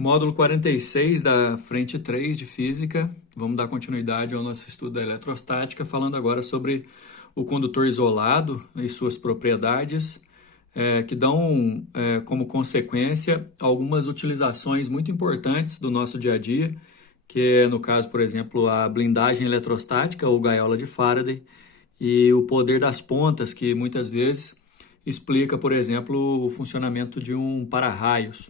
Módulo 46 da frente 3 de Física. Vamos dar continuidade ao nosso estudo da eletrostática, falando agora sobre o condutor isolado e suas propriedades, que dão como consequência algumas utilizações muito importantes do nosso dia a dia, que é, no caso, por exemplo, a blindagem eletrostática ou gaiola de Faraday, e o poder das pontas, que muitas vezes explica, por exemplo, o funcionamento de um para-raios.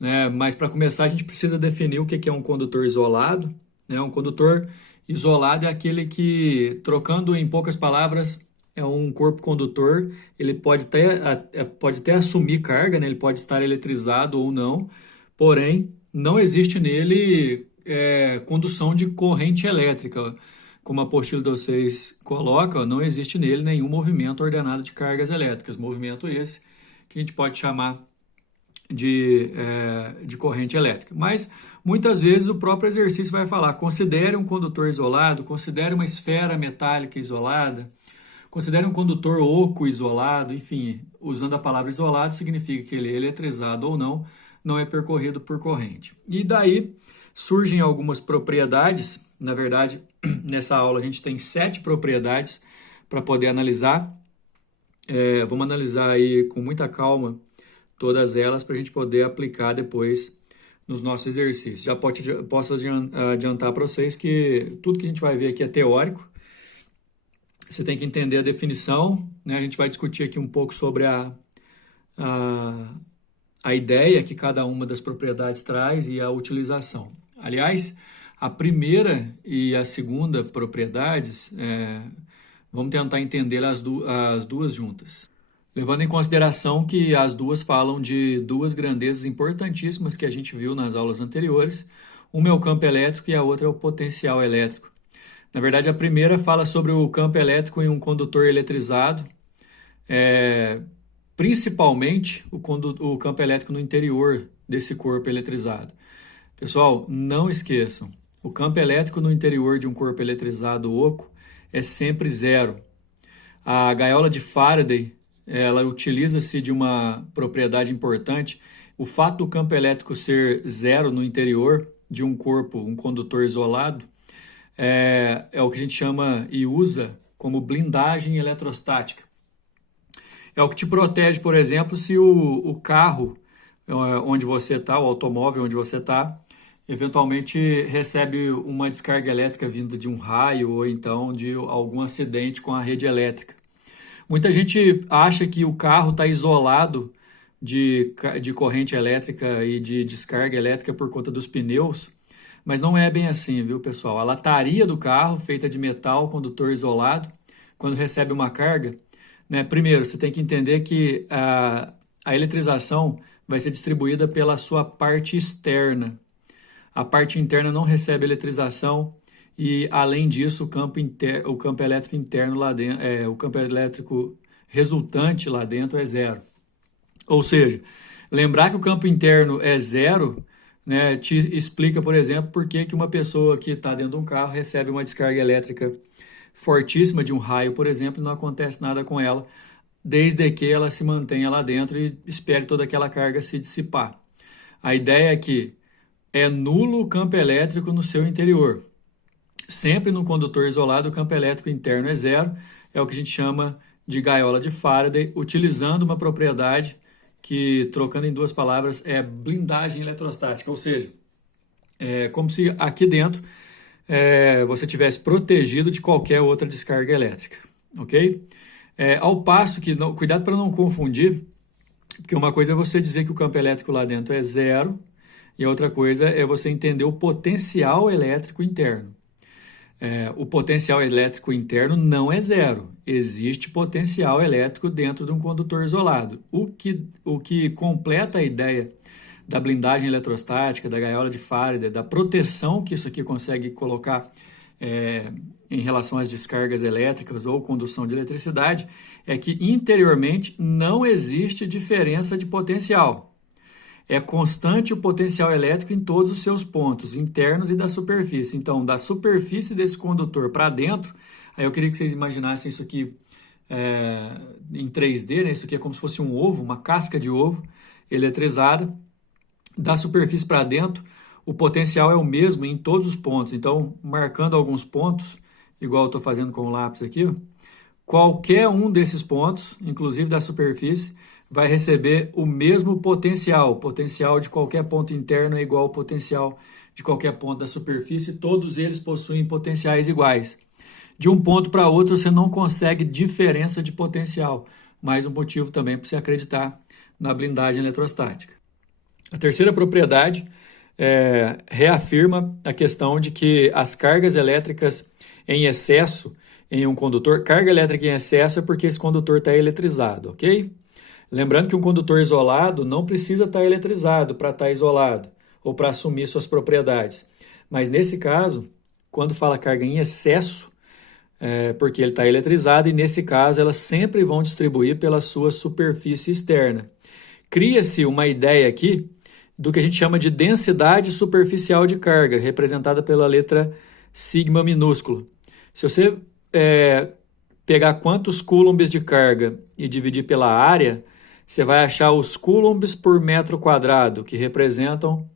Né? Mas para começar, a gente precisa definir o que é um condutor isolado. Né? Um condutor isolado é aquele que, trocando em poucas palavras, é um corpo condutor. Ele pode até assumir carga, né? Ele pode estar eletrizado ou não, porém, não existe nele condução de corrente elétrica. Como a apostila de vocês coloca, não existe nele nenhum movimento ordenado de cargas elétricas. Movimento esse que a gente pode chamar de corrente elétrica. Mas muitas vezes o próprio exercício vai falar: considere um condutor isolado, considere uma esfera metálica isolada, considere um condutor oco isolado. Enfim, usando a palavra isolado significa que ele é eletrizado ou não, não é percorrido por corrente. E daí surgem algumas propriedades. Na verdade, nessa aula a gente tem 7 propriedades para poder analisar. Vamos analisar aí com muita calma todas elas para a gente poder aplicar depois nos nossos exercícios. Já posso adiantar para vocês que tudo que a gente vai ver aqui é teórico. Você tem que entender a definição, né? A gente vai discutir aqui um pouco sobre a ideia que cada uma das propriedades traz e a utilização. Aliás, a primeira e a segunda propriedades, vamos tentar entender as duas juntas. Levando em consideração que as duas falam de duas grandezas importantíssimas que a gente viu nas aulas anteriores. Uma é o campo elétrico e a outra é o potencial elétrico. Na verdade, a primeira fala sobre o campo elétrico em um condutor eletrizado, principalmente o campo elétrico no interior desse corpo eletrizado. Pessoal, não esqueçam, o campo elétrico no interior de um corpo eletrizado oco é sempre zero. A gaiola de Faraday, ela utiliza-se de uma propriedade importante. O fato do campo elétrico ser zero no interior de um corpo, um condutor isolado, é o que a gente chama e usa como blindagem eletrostática. É o que te protege, por exemplo, se o carro onde você está, o automóvel onde você está, eventualmente recebe uma descarga elétrica vinda de um raio ou então de algum acidente com a rede elétrica. Muita gente acha que o carro está isolado de corrente elétrica e de descarga elétrica por conta dos pneus, mas não é bem assim, viu, pessoal? A lataria do carro, feita de metal, condutor isolado, quando recebe uma carga, né, primeiro, você tem que entender que a eletrização vai ser distribuída pela sua parte externa. A parte interna não recebe eletrização. E, além disso, o campo elétrico interno lá dentro, o campo elétrico resultante lá dentro é zero. Ou seja, lembrar que o campo interno é zero, né, te explica, por exemplo, por que uma pessoa que está dentro de um carro recebe uma descarga elétrica fortíssima de um raio, por exemplo, e não acontece nada com ela, desde que ela se mantenha lá dentro e espere toda aquela carga se dissipar. A ideia é que é nulo o campo elétrico no seu interior. Sempre no condutor isolado, o campo elétrico interno é zero, é o que a gente chama de gaiola de Faraday, utilizando uma propriedade que, trocando em duas palavras, é blindagem eletrostática, ou seja, é como se aqui dentro você tivesse protegido de qualquer outra descarga elétrica, ok? Ao passo que, cuidado para não confundir, porque uma coisa é você dizer que o campo elétrico lá dentro é zero, e a outra coisa é você entender o potencial elétrico interno. O potencial elétrico interno não é zero. Existe potencial elétrico dentro de um condutor isolado. O que completa a ideia da blindagem eletrostática, da gaiola de Faraday, da proteção que isso aqui consegue colocar em relação às descargas elétricas ou condução de eletricidade, é que interiormente não existe diferença de potencial. É constante o potencial elétrico em todos os seus pontos, internos e da superfície. Então, da superfície desse condutor para dentro, aí eu queria que vocês imaginassem isso aqui em 3D, né? Isso aqui é como se fosse um ovo, uma casca de ovo eletrizada. Da superfície para dentro, o potencial é o mesmo em todos os pontos. Então, marcando alguns pontos, igual eu estou fazendo com o lápis aqui, ó, qualquer um desses pontos, inclusive da superfície, vai receber o mesmo potencial. O potencial de qualquer ponto interno é igual ao potencial de qualquer ponto da superfície. Todos eles possuem potenciais iguais. De um ponto para outro, você não consegue diferença de potencial. Mais um motivo também para você acreditar na blindagem eletrostática. A terceira propriedade reafirma a questão de que as cargas elétricas em excesso em um condutor, carga elétrica em excesso é porque esse condutor está eletrizado, ok? Lembrando que um condutor isolado não precisa estar eletrizado para estar isolado ou para assumir suas propriedades. Mas nesse caso, quando fala carga em excesso, porque ele está eletrizado e nesse caso elas sempre vão distribuir pela sua superfície externa. Cria-se uma ideia aqui do que a gente chama de densidade superficial de carga, representada pela letra sigma minúsculo. Se você pegar quantos coulombs de carga e dividir pela área, você vai achar os coulombs por metro quadrado, que representam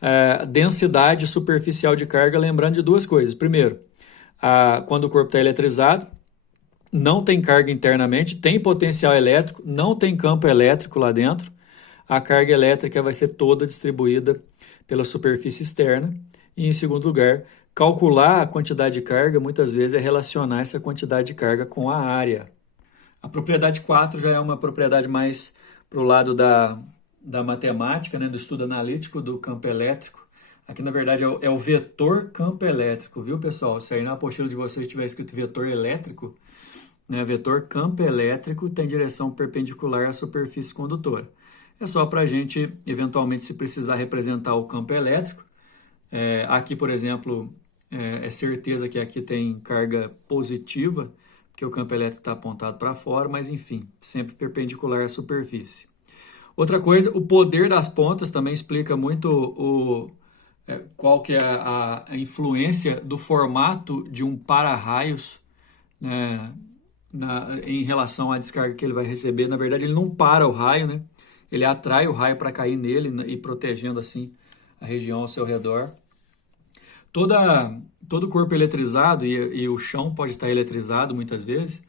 a densidade superficial de carga, lembrando de duas coisas. Primeiro, quando o corpo está eletrizado, não tem carga internamente, tem potencial elétrico, não tem campo elétrico lá dentro, a carga elétrica vai ser toda distribuída pela superfície externa. E, em segundo lugar, calcular a quantidade de carga, muitas vezes, é relacionar essa quantidade de carga com a área. A propriedade 4 já é uma propriedade mais para o lado da matemática, né, do estudo analítico do campo elétrico. Aqui, na verdade, é o vetor campo elétrico, viu, pessoal? Se aí na apostila de vocês tiver escrito vetor elétrico, né, vetor campo elétrico tem direção perpendicular à superfície condutora. É só para a gente, eventualmente, se precisar representar o campo elétrico. Aqui, por exemplo, é certeza que aqui tem carga positiva, porque o campo elétrico está apontado para fora, mas enfim, sempre perpendicular à superfície. Outra coisa, o poder das pontas também explica muito qual que é a influência do formato de um para-raios, né, em relação à descarga que ele vai receber. Na verdade, ele não para o raio, né? Ele atrai o raio para cair nele e protegendo assim a região ao seu redor. Todo corpo eletrizado, e o chão pode estar eletrizado muitas vezes,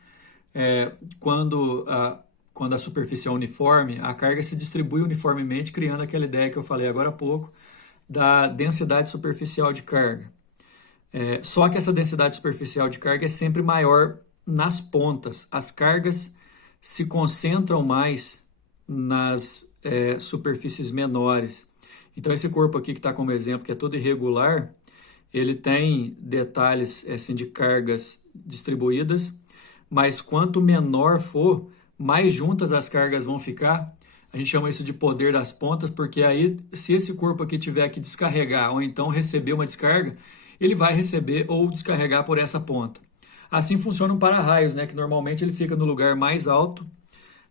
quando a superfície é uniforme, a carga se distribui uniformemente, criando aquela ideia que eu falei agora há pouco, da densidade superficial de carga. Só que essa densidade superficial de carga é sempre maior nas pontas. As cargas se concentram mais nas superfícies menores. Então, esse corpo aqui que está como exemplo, que é todo irregular, ele tem detalhes assim, de cargas distribuídas, mas quanto menor for, mais juntas as cargas vão ficar. A gente chama isso de poder das pontas, porque aí, se esse corpo aqui tiver que descarregar ou então receber uma descarga, ele vai receber ou descarregar por essa ponta. Assim funciona um para-raios, né, que normalmente ele fica no lugar mais alto,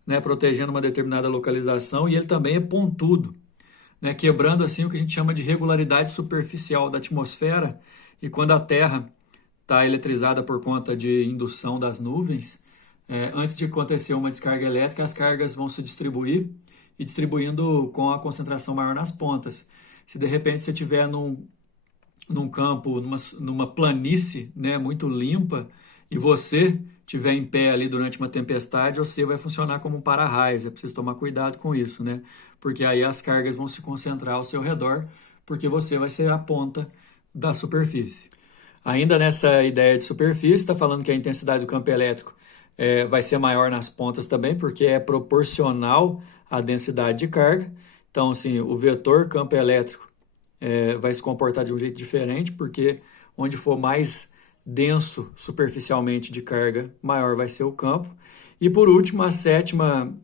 né, protegendo uma determinada localização, e ele também é pontudo, né, quebrando assim o que a gente chama de regularidade superficial da atmosfera. E quando a Terra está eletrizada por conta de indução das nuvens, antes de acontecer uma descarga elétrica, as cargas vão se distribuir e distribuindo com a concentração maior nas pontas. Se de repente você estiver num campo, numa planície, né, muito limpa, e você estiver em pé ali durante uma tempestade, você vai funcionar como um para-raios. É preciso tomar cuidado com isso, né? Porque aí as cargas vão se concentrar ao seu redor, porque você vai ser a ponta da superfície. Ainda nessa ideia de superfície, está falando que a intensidade do campo elétrico vai ser maior nas pontas também, porque é proporcional à densidade de carga. Então, assim, o vetor campo elétrico vai se comportar de um jeito diferente, porque onde for mais denso superficialmente de carga, maior vai ser o campo. E por último, a sétima,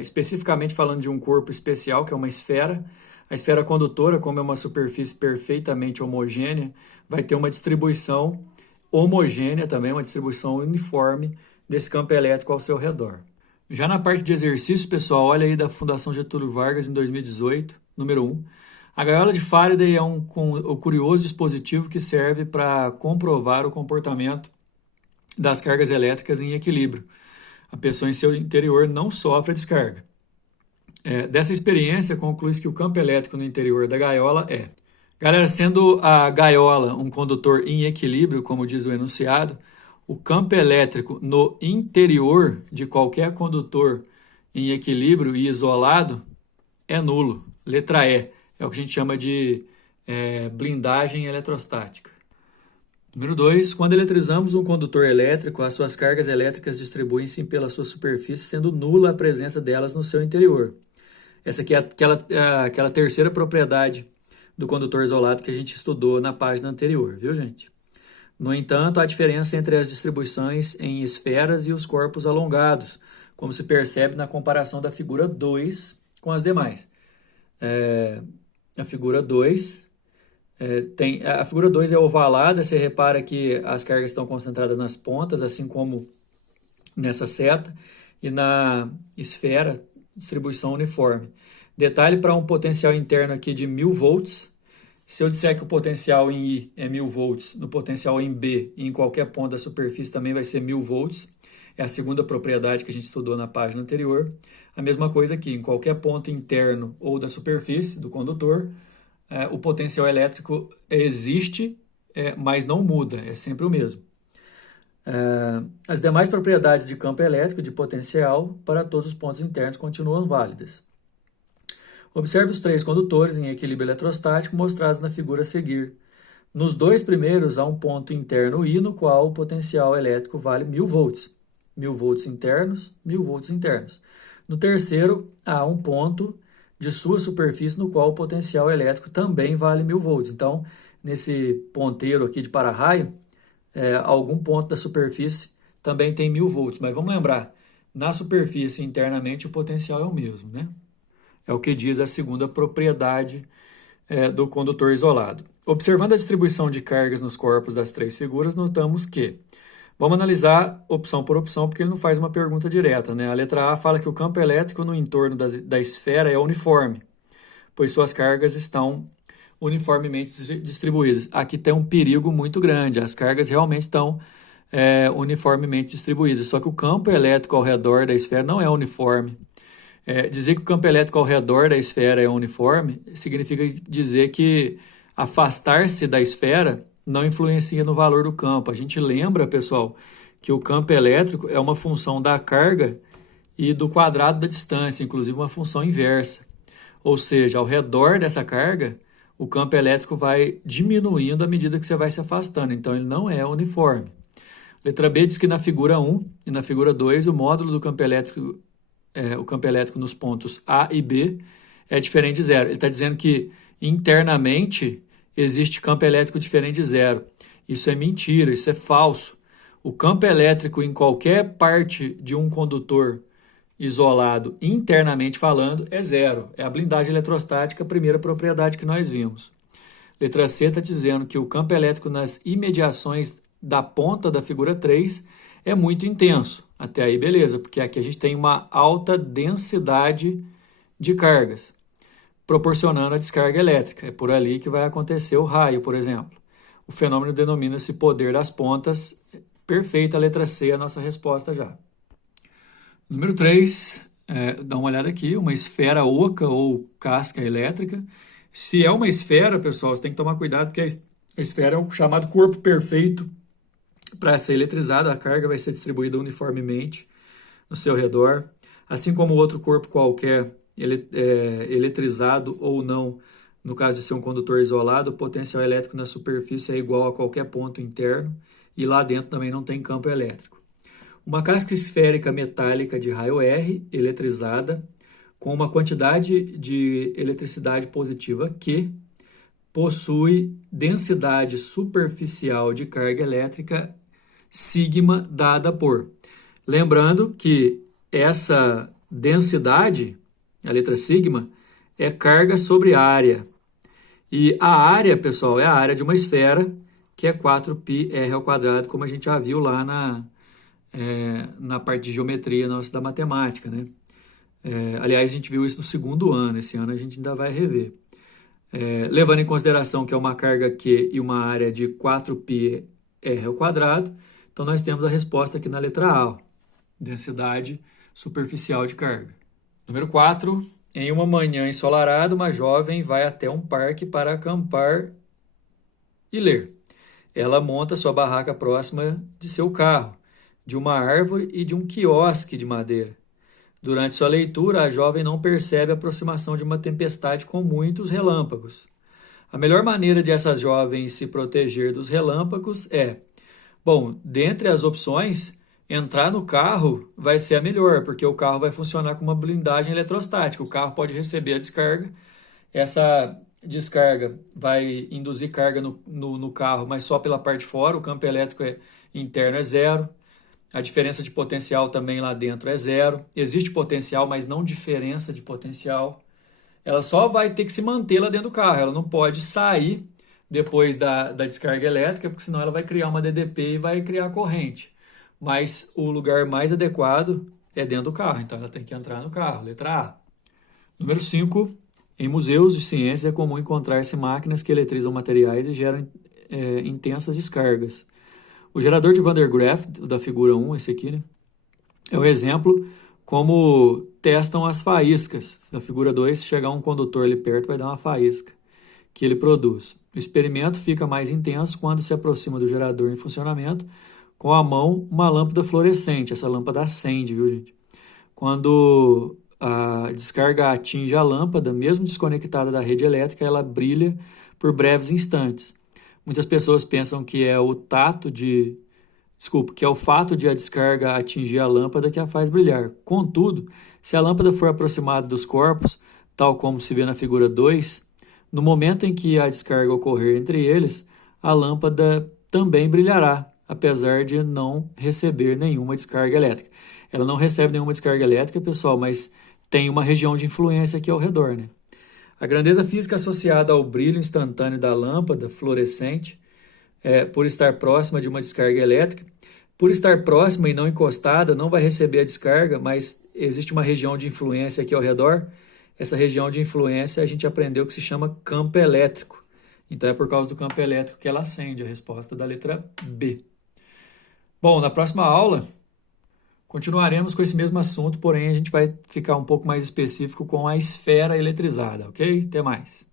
especificamente falando de um corpo especial, que é uma esfera. A esfera condutora, como é uma superfície perfeitamente homogênea, vai ter uma distribuição homogênea também, uma distribuição uniforme desse campo elétrico ao seu redor. Já na parte de exercícios, pessoal, olha aí da Fundação Getúlio Vargas em 2018, número 1. A gaiola de Faraday é um curioso dispositivo que serve para comprovar o comportamento das cargas elétricas em equilíbrio. A pessoa em seu interior não sofre a descarga. Dessa experiência, conclui-se que o campo elétrico no interior da gaiola é... Galera, sendo a gaiola um condutor em equilíbrio, como diz o enunciado, o campo elétrico no interior de qualquer condutor em equilíbrio e isolado é nulo. Letra E. É o que a gente chama de blindagem eletrostática. Número 2. Quando eletrizamos um condutor elétrico, as suas cargas elétricas distribuem-se pela sua superfície, sendo nula a presença delas no seu interior. Essa aqui é aquela terceira propriedade do condutor isolado que a gente estudou na página anterior, viu, gente? No entanto, há diferença entre as distribuições em esferas e os corpos alongados, como se percebe na comparação da figura 2 com as demais. A figura 2 a figura 2 é ovalada, você repara que as cargas estão concentradas nas pontas, assim como nessa seta, e na esfera, distribuição uniforme. Detalhe para um potencial interno aqui de 1000 volts. Se eu disser que o potencial em I é 1000 volts, no potencial em B e em qualquer ponto da superfície também vai ser 1000 volts. É a segunda propriedade que a gente estudou na página anterior. A mesma coisa aqui, em qualquer ponto interno ou da superfície do condutor, o potencial elétrico existe, mas não muda, é sempre o mesmo. As demais propriedades de campo elétrico de potencial para todos os pontos internos continuam válidas. Observe os 3 condutores em equilíbrio eletrostático mostrados na figura a seguir. Nos 2 primeiros há um ponto interno I no qual o potencial elétrico vale 1000 volts. 1000 volts internos, 1000 volts internos. No terceiro há um ponto de sua superfície no qual o potencial elétrico também vale 1000 volts. Então, nesse ponteiro aqui de para-raio, algum ponto da superfície também tem 1000 volts. Mas vamos lembrar, na superfície internamente o potencial é o mesmo, né? É o que diz a segunda propriedade do condutor isolado. Observando a distribuição de cargas nos corpos das 3 figuras, notamos que... Vamos analisar opção por opção, porque ele não faz uma pergunta direta, né? A letra A fala que o campo elétrico no entorno da esfera é uniforme, pois suas cargas estão uniformemente distribuídas. Aqui tem um perigo muito grande, as cargas realmente estão uniformemente distribuídas, só que o campo elétrico ao redor da esfera não é uniforme. Dizer que o campo elétrico ao redor da esfera é uniforme significa dizer que afastar-se da esfera não influencia no valor do campo. A gente lembra, pessoal, que o campo elétrico é uma função da carga e do quadrado da distância, inclusive uma função inversa. Ou seja, ao redor dessa carga, o campo elétrico vai diminuindo à medida que você vai se afastando. Então, ele não é uniforme. Letra B diz que na figura 1 e na figura 2, o módulo do campo elétrico, o campo elétrico nos pontos A e B é diferente de zero. Ele está dizendo que internamente existe campo elétrico diferente de zero. Isso é mentira, isso é falso. O campo elétrico em qualquer parte de um condutor isolado, internamente falando, é zero. É a blindagem eletrostática, a primeira propriedade que nós vimos. Letra C está dizendo que o campo elétrico nas imediações da ponta da figura 3 é muito intenso. Até aí, beleza, porque aqui a gente tem uma alta densidade de cargas, proporcionando a descarga elétrica. É por ali que vai acontecer o raio, por exemplo. O fenômeno denomina-se poder das pontas. Perfeita, a letra C, a nossa resposta já. Número 3, dá uma olhada aqui, uma esfera oca ou casca elétrica. Se é uma esfera, pessoal, você tem que tomar cuidado, porque a esfera é o chamado corpo perfeito. Para ser eletrizada, a carga vai ser distribuída uniformemente no seu redor, assim como outro corpo qualquer, eletrizado ou não, no caso de ser um condutor isolado, o potencial elétrico na superfície é igual a qualquer ponto interno e lá dentro também não tem campo elétrico. Uma casca esférica metálica de raio R, eletrizada, com uma quantidade de eletricidade positiva Q, possui densidade superficial de carga elétrica sigma dada por. Lembrando que essa densidade, a letra sigma, é carga sobre área. E a área, pessoal, é a área de uma esfera, que é 4πr ao quadrado, como a gente já viu lá na parte de geometria nossa da matemática, né? Aliás, a gente viu isso no segundo ano, esse ano a gente ainda vai rever. Levando em consideração que é uma carga Q e uma área de 4πr ao quadrado, então nós temos a resposta aqui na letra A, ó, densidade superficial de carga. Número 4, Em uma manhã ensolarada, uma jovem vai até um parque para acampar e ler. Ela monta sua barraca próxima de seu carro, de uma árvore e de um quiosque de madeira. Durante sua leitura, a jovem não percebe a aproximação de uma tempestade com muitos relâmpagos. A melhor maneira de essa jovem se proteger dos relâmpagos é, bom, dentre as opções, entrar no carro vai ser a melhor, porque o carro vai funcionar com uma blindagem eletrostática. O carro pode receber a descarga, essa descarga vai induzir carga no carro, mas só pela parte de fora, o campo elétrico interno é zero. A diferença de potencial também lá dentro é zero. Existe potencial, mas não diferença de potencial. Ela só vai ter que se manter lá dentro do carro. Ela não pode sair depois da descarga elétrica, porque senão ela vai criar uma DDP e vai criar corrente. Mas o lugar mais adequado é dentro do carro. Então ela tem que entrar no carro. Letra A. Número 5. Em museus de ciências é comum encontrar-se máquinas que eletrizam materiais e geram intensas descargas. O gerador de Van der Graaf, da figura 1, esse aqui, né, é um exemplo como testam as faíscas. Da figura 2, se chegar um condutor ali perto, vai dar uma faísca que ele produz. O experimento fica mais intenso quando se aproxima do gerador em funcionamento com a mão uma lâmpada fluorescente. Essa lâmpada acende, viu, gente? Quando a descarga atinge a lâmpada, mesmo desconectada da rede elétrica, ela brilha por breves instantes. Muitas pessoas pensam que é que é o fato de a descarga atingir a lâmpada que a faz brilhar. Contudo, se a lâmpada for aproximada dos corpos, tal como se vê na figura 2, no momento em que a descarga ocorrer entre eles, a lâmpada também brilhará, apesar de não receber nenhuma descarga elétrica. Ela não recebe nenhuma descarga elétrica, pessoal, mas tem uma região de influência aqui ao redor, né? A grandeza física associada ao brilho instantâneo da lâmpada fluorescente, por estar próxima de uma descarga elétrica, por estar próxima e não encostada, não vai receber a descarga, mas existe uma região de influência aqui ao redor. Essa região de influência a gente aprendeu que se chama campo elétrico. Então é por causa do campo elétrico que ela acende, a resposta da letra B. Bom, na próxima aula continuaremos com esse mesmo assunto, porém a gente vai ficar um pouco mais específico com a esfera eletrizada, ok? Até mais.